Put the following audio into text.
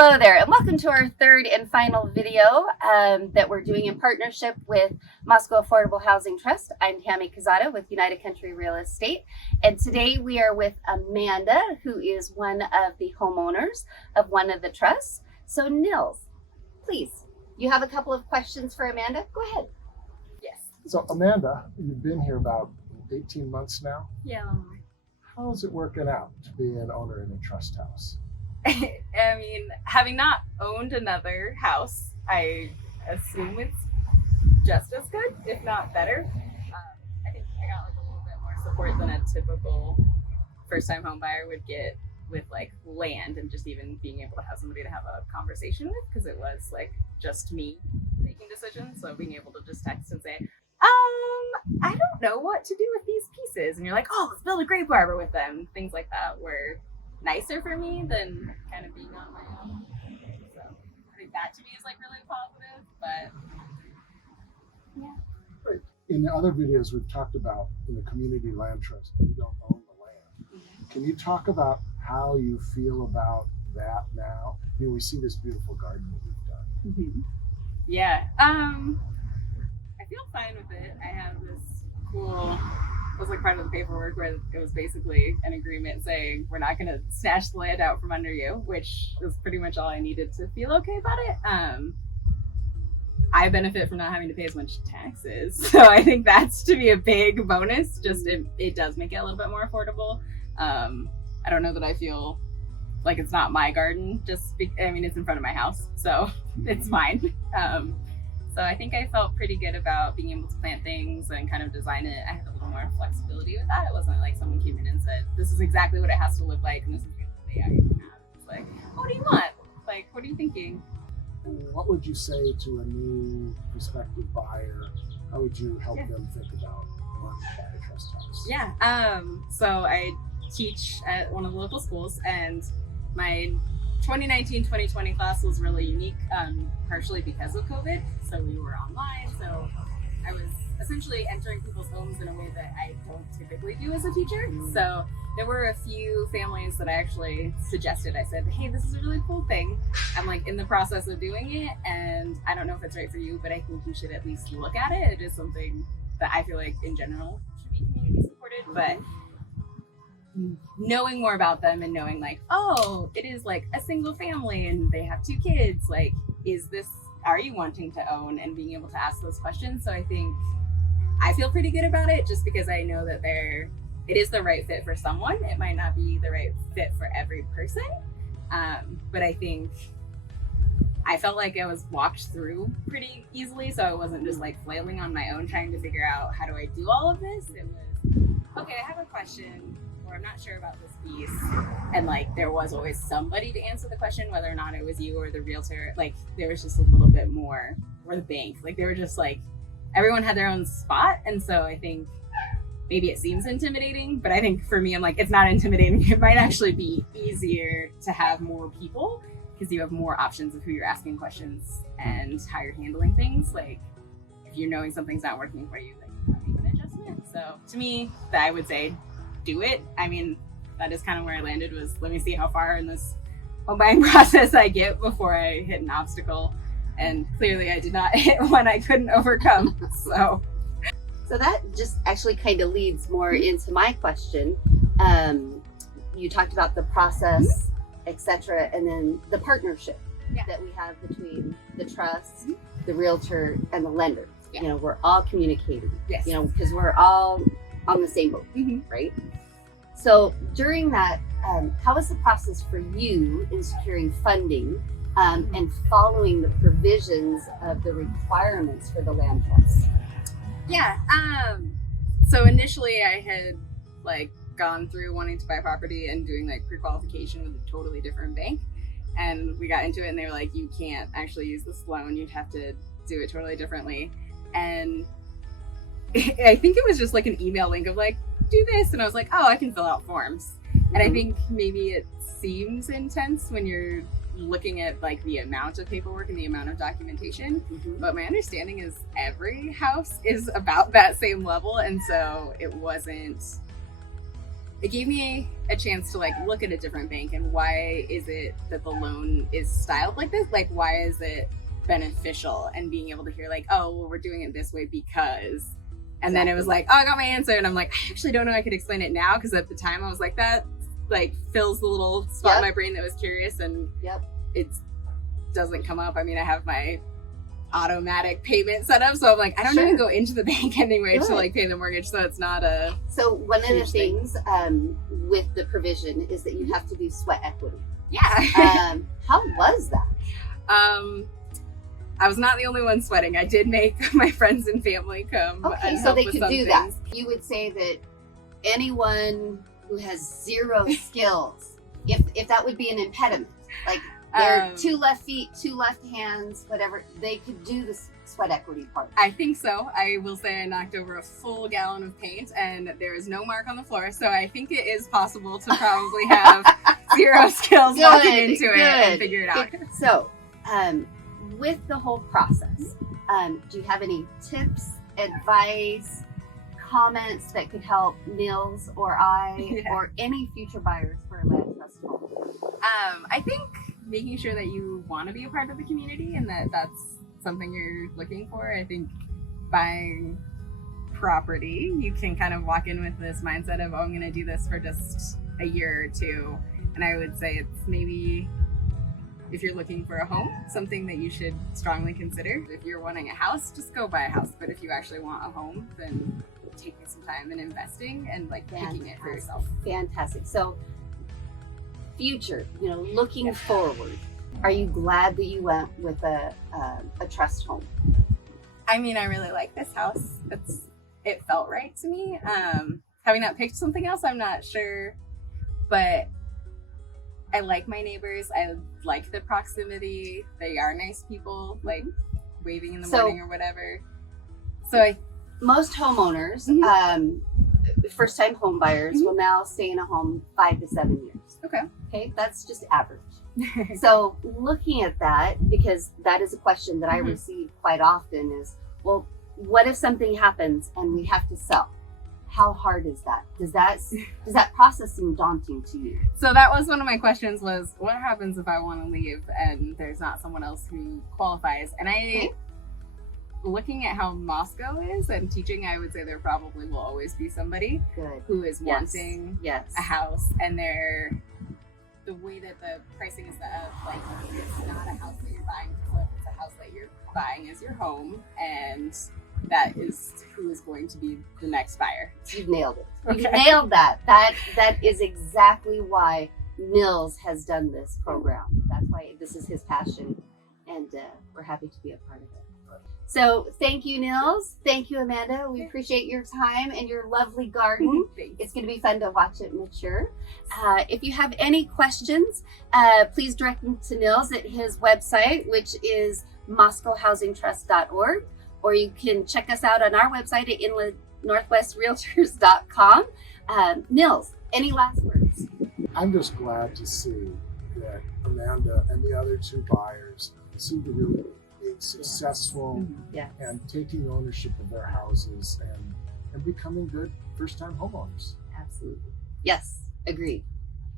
Hello there, and welcome to our third and final video that we're doing in partnership with Moscow Affordable Housing Trust. I'm Tami Quezada with United Country Real Estate, and today we are with Amanda, who is one of the homeowners of one of the trusts. So Nils, please, you have a couple of questions for Amanda? Go ahead. Yes. So Amanda, you've been here about 18 months now. Yeah. How's it working out to be an owner in a trust house? I mean, having not owned another house, I assume it's just as good, if not better. I think I got like a little bit more support than a typical first-time home buyer would get with like land and just even being able to have somebody to have a conversation with, because it was like just me making decisions. So being able to just text and say, I don't know what to do with these pieces. And you're like, oh, let's build a grape arbor with them. Things like that were nicer for me than kind of being on my own. So I think that to me is like really positive, but yeah. Right. In the other videos we've talked about in the community land trust, you don't own the land. Can you talk about how you feel about that now? I mean, we see this beautiful garden that we've done. Yeah. I feel fine with it. I have this cool, it was like part of the paperwork where it was basically an agreement saying we're not going to snatch the land out from under you, which is pretty much all I needed to feel okay about it. I benefit from not having to pay as much taxes, so I think that's to be a big bonus. Just it does make it a little bit more affordable. I don't know that I feel like it's not my garden, I mean, it's in front of my house, so it's mine. So I think I felt pretty good about being able to plant things and kind of design it. I had a little more flexibility with that. It wasn't like someone came in and said, this is exactly what it has to look like, and this is the layout you can have. It's like, what do you want? Like, what are you thinking? What would you say to a new prospective buyer? How would you help them think about wanting to buy a trust house? Yeah, so I teach at one of the local schools, and my 2019-2020 class was really unique, partially because of COVID. So we were online, so I was essentially entering people's homes in a way that I don't typically do as a teacher. So there were a few families that I actually suggested. I said, hey, this is a really cool thing. I'm like in the process of doing it, and I don't know if it's right for you, but I think you should at least look at it. It is something that I feel like in general should be community supported, but knowing more about them and knowing like, oh, it is like a single family and they have 2 kids, like, are you wanting to own, and being able to ask those questions. So I think I feel pretty good about it, just because I know that it is the right fit for someone. It might not be the right fit for every person, but I think I felt like I was walked through pretty easily, so I wasn't just like flailing on my own trying to figure out how do I do all of this. It was, okay, I have a question, or I'm not sure about this piece, and like there was always somebody to answer the question, whether or not it was you or the realtor. Like there was just a little bit more, or the bank, like they were just like, everyone had their own spot. And so I think maybe it seems intimidating, but I think for me, I'm like, it's not intimidating. It might actually be easier to have more people, because you have more options of who you're asking questions and how you're handling things. Like if you're knowing something's not working for you, like make an adjustment. So to me, I would say do it. I mean, that is kind of where I landed, was let me see how far in this home buying process I get before I hit an obstacle. And clearly I did not hit one I couldn't overcome. So that just actually kind of leads more into my question. You talked about the process, etc., and then the partnership that we have between the trust, the realtor, and the lender. Yeah. You know, we're all communicating. Yes. You know, because we're all on the same boat, right? So during that, how was the process for you in securing funding and following the provisions of the requirements for the land trust? Yeah. So initially I had like gone through wanting to buy property and doing like pre-qualification with a totally different bank. And we got into it and they were like, you can't actually use this loan. You'd have to do it totally differently. And I think it was just like an email link of like, do this. And I was like, oh, I can fill out forms. And I think maybe it seems intense when you're looking at like the amount of paperwork and the amount of documentation, but my understanding is every house is about that same level, and so it wasn't it gave me a chance to like look at a different bank and why is it that the loan is styled like this? Like, why is it beneficial? And being able to hear like, oh, well, we're doing it this way because, and then it was like, oh, I got my answer. And I'm like, I actually don't know I could explain it now. Cause at the time I was like, that like fills the little spot in my brain that was curious, and it doesn't come up. I mean, I have my automatic payment set up, so I'm like, I don't even go into the bank anyway to like pay the mortgage, so it's not a so one of the things with the provision is that you have to do sweat equity. How was that? I was not the only one sweating. I did make my friends and family come and so help they with could some do things. that. You would say that anyone who has zero skills, if that would be an impediment, like they're 2 left feet, 2 left hands, whatever, they could do the sweat equity part. I think so. I will say I knocked over a full gallon of paint and there is no mark on the floor. So I think it is possible to probably have zero skills walking into it and figure it out. So with the whole process, do you have any tips, advice, comments that could help Nils or I or any future buyers for a land trust home? I think making sure that you want to be a part of the community and that that's something you're looking for. I think buying property, you can kind of walk in with this mindset of, oh, I'm going to do this for just a year or two. And I would say it's maybe, if you're looking for a home, something that you should strongly consider. If you're wanting a house, just go buy a house. But if you actually want a home, then taking some time and investing and like picking it for yourself. Fantastic. So future, looking forward, are you glad that you went with a trust home? I mean, I really like this house. It felt right to me. Having not picked something else, I'm not sure, but I like my neighbors. I like the proximity. They are nice people, like waving in the morning or whatever. So most homeowners, first-time home buyers will now stay in a home 5 to 7 years. Okay, that's just average. So looking at that, because that is a question that I receive quite often is, well, what if something happens and we have to sell? How hard is that? Does that process seem daunting to you? So that was one of my questions was, what happens if I want to leave and there's not someone else who qualifies? And looking at how Moscow is and teaching, I would say there probably will always be somebody who is wanting a house, and the way that the pricing is set up, like it's not a house that you're buying to flip, it's a house that you're buying as your home, and that is who is going to be the next buyer. You've nailed it. You've nailed that. That is exactly why Nils has done this program. That's why this is his passion, and we're happy to be a part of it. So thank you, Nils. Thank you, Amanda. We appreciate your time and your lovely garden. It's going to be fun to watch it mature. If you have any questions, please direct them to Nils at his website, which is moscowhousingtrust.org, or you can check us out on our website at inlandnorthwestrealtors.com. Nils, any last words? I'm just glad to see that Amanda and the other 2 buyers seem to really be successful and taking ownership of their houses and becoming good first-time homeowners. Absolutely. Yes, agreed.